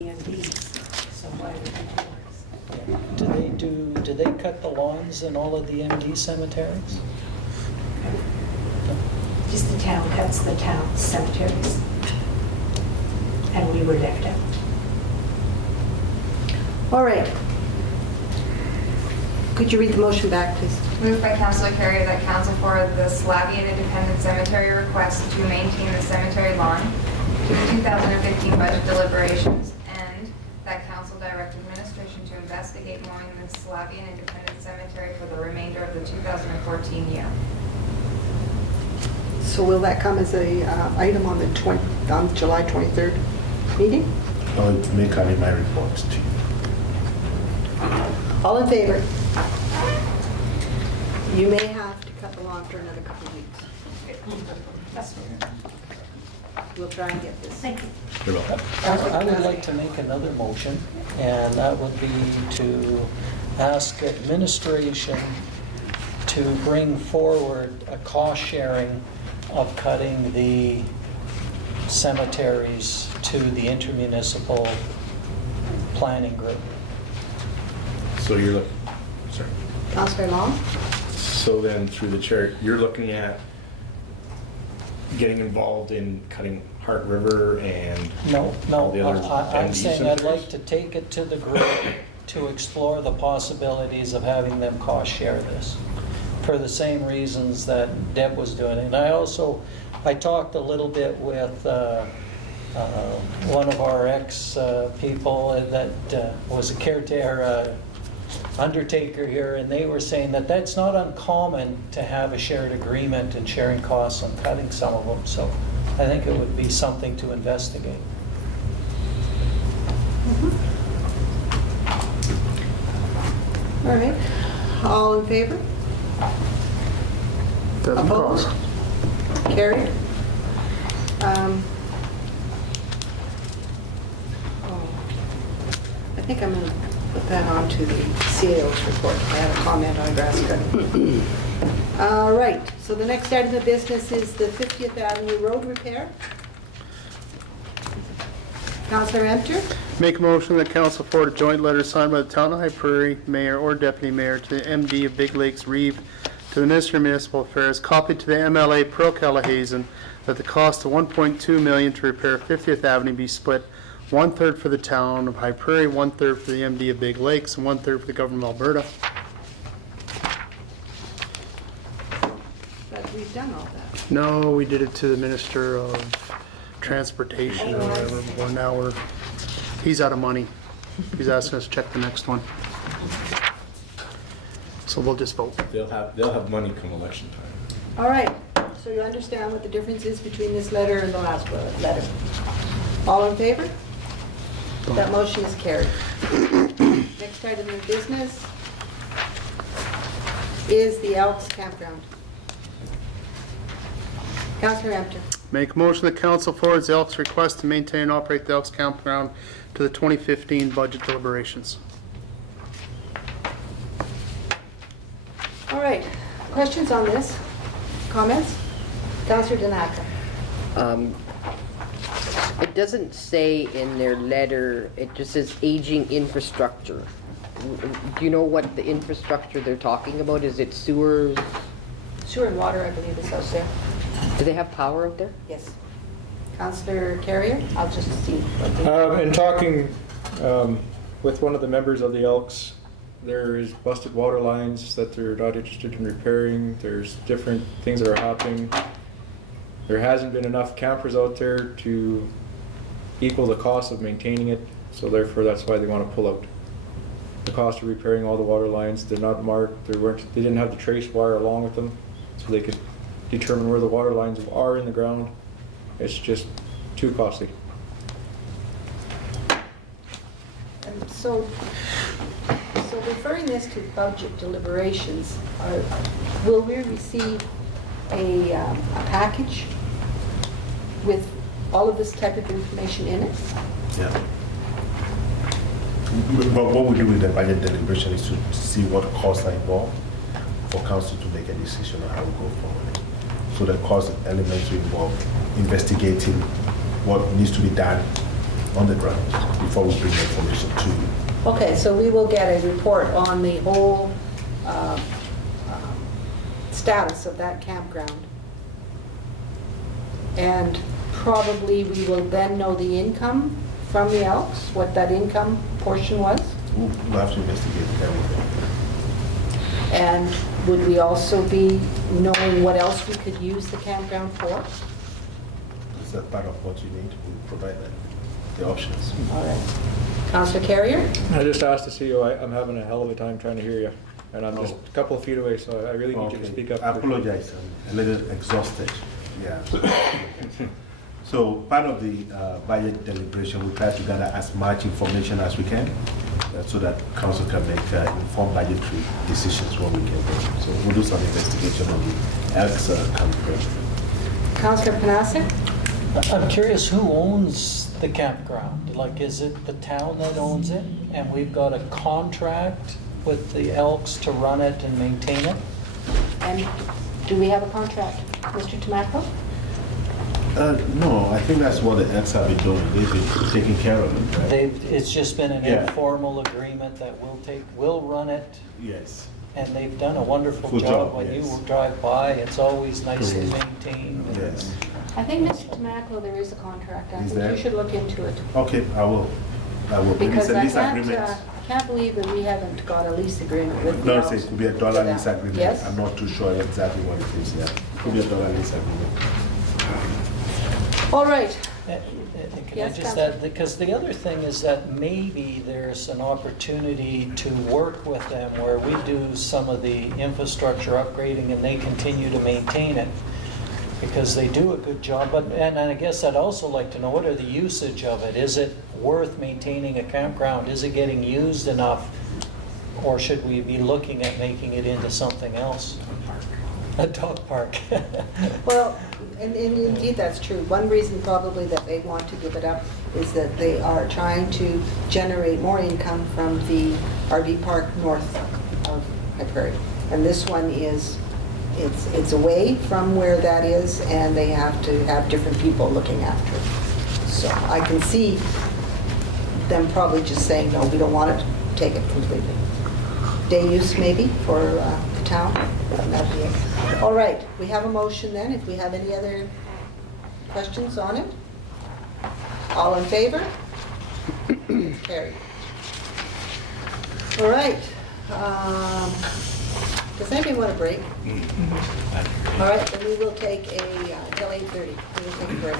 MDs, so why would we do ours? Do they cut the lawns in all of the MD cemeteries? Just the town cuts the town cemeteries. And we were left out. All right. Could you read the motion back, please? Moved by Councillor Carrier that council forward the Slavian Independent Cemetery request to maintain the cemetery lawn to the 2015 budget deliberations, and that council direct administration to investigate mowing the Slavian Independent Cemetery for the remainder of the 2014 year. So will that come as a item on the on July 23rd meeting? I'll make any of my reports to you. All in favor? You may have to cut the lawn for another couple of weeks. That's fair. We'll try and get this. Thank you. You're welcome. I would like to make another motion, and that would be to ask administration to bring forward a cost sharing of cutting the cemeteries to the intermunicipal planning group. So you're looking, sorry. Councillor Long? So then through the chair, you're looking at getting involved in cutting Heart River and No, all the other I'm MD saying I'd cemeteries? like to take it to the group to explore the possibilities of having them cost share this, for the same reasons that Deb was doing. And I talked a little bit with one of our ex-people that was a caretaker, undertaker here, and they were saying that that's not uncommon to have a shared agreement and sharing costs on cutting some of them. So I think it would be something to investigate. All right. All in favor? Opposed? Carried. I think I'm going to put that on to the CAO's report. I have a comment on grass cutting. All right, so the next item of business is the 50th Avenue Road repair. Councillor Enter? Make a motion that council forward a joint letter signed by the Town of High Prairie Mayor or Deputy Mayor to the MD of Big Lakes Reeve, to the Minister of Municipal Affairs, copied to the MLA Pro Calahazen, that the cost of $1.2 million to repair 50th Avenue be split 1/3 for the Town of High Prairie, 1/3 for the MD of Big Lakes, and 1/3 for the Government of Alberta. But we've done all that. No, we did it to the Minister of Transportation or whatever, or now he's out of money. He's asking us to check the next one. So we'll just vote. They'll have money come election time. All right, so you understand what the difference is between this letter and the last letter. All in favor? That motion is carried. Next item of business is the Elks Campground. Councillor Empton. Make a motion that council forwards the Elks request to maintain and operate the Elks Campground to the 2015 budget deliberations. All right, questions on this? Comments? Councillor Donaka. It doesn't say in their letter, it just says aging infrastructure. Do you know what the infrastructure they're talking about? Is it sewers? Sewer and water, I believe, is out there. Do they have power out there? Yes. Councillor Carrier, I'll just see what they... In talking with one of the members of the Elks, there is busted water lines that they're not interested in repairing. There's different things that are happening. There hasn't been enough campers out there to equal the cost of maintaining it, so therefore that's why they want to pull out. The cost of repairing all the water lines, they're not marked, they didn't have the trace wire along with them, so they could determine where the water lines are in the ground. It's just too costly. And so referring this to budget deliberations, will we receive a package with all of this type of information in it? Yeah. But what we do with the budget deliberation is to see what costs are involved for council to make a decision on how we go forward. So the cost elements will involve investigating what needs to be done on the ground before we bring the information to you. Okay, so we will get a report on the whole status of that campground. And probably we will then know the income from the Elks, what that income portion was. We'll have to investigate everything. And would we also be knowing what else we could use the campground for? Is that part of what you need? We'll provide that, the options. All right. Councillor Carrier? I just asked the CEO, I'm having a hell of a time trying to hear you, and I'm just a couple of feet away, so I really need you to Okay. speak up. I apologize, I'm a little exhausted. Yeah. So part of the budget deliberation, we try to gather as much information as we can so that council can make informed budgetary decisions when we get there. So we'll do some investigation on the Elks campground. Councillor Panasic? I'm curious, who owns the campground? Like, is it the town that owns it? And we've got a contract with the Elks to run it and maintain it? And do we have a contract, Mr. Tomaco? No, I think that's what the Elks have been doing. They've been taking care of it, right? It's just been an Yeah. informal agreement that we'll run it, Yes. and they've done a wonderful Good job. job, When you yes. drive by, it's always nicely Correct. maintained. Yes. I think, Mr. Tomaco, there is a contract. I Is think there? you should look into it. Okay, I will. Maybe Because it's a I lease can't, agreement. I can't believe that we haven't got a lease agreement with the No, Elks it could be a dollar for that. lease agreement. Yes? I'm not too sure exactly what it is, yeah. Could be a dollar lease agreement. All right. Can I Yes, just Councillor. add, because the other thing is that maybe there's an opportunity to work with them where we do some of the infrastructure upgrading and they continue to maintain it, because they do a good job. But and I guess I'd also like to know, what are the usage of it? Is it worth maintaining a campground? Is it getting used enough? Or should we be looking at making it into something else? A dog park. Well, and indeed, that's true. One reason probably that they want to give it up is that they are trying to generate more income from the RV park north of High Prairie. And this one is, it's away from where that is, and they have to have different people looking after it. So I can see them probably just saying, no, we don't want to take it completely. Day use maybe for the town. That'd be it. All right, we have a motion then. If we have any other questions on it? All in favor? Carried. All right. Does anybody want a break? All right, then we will take a, till 8:30. We will take a break.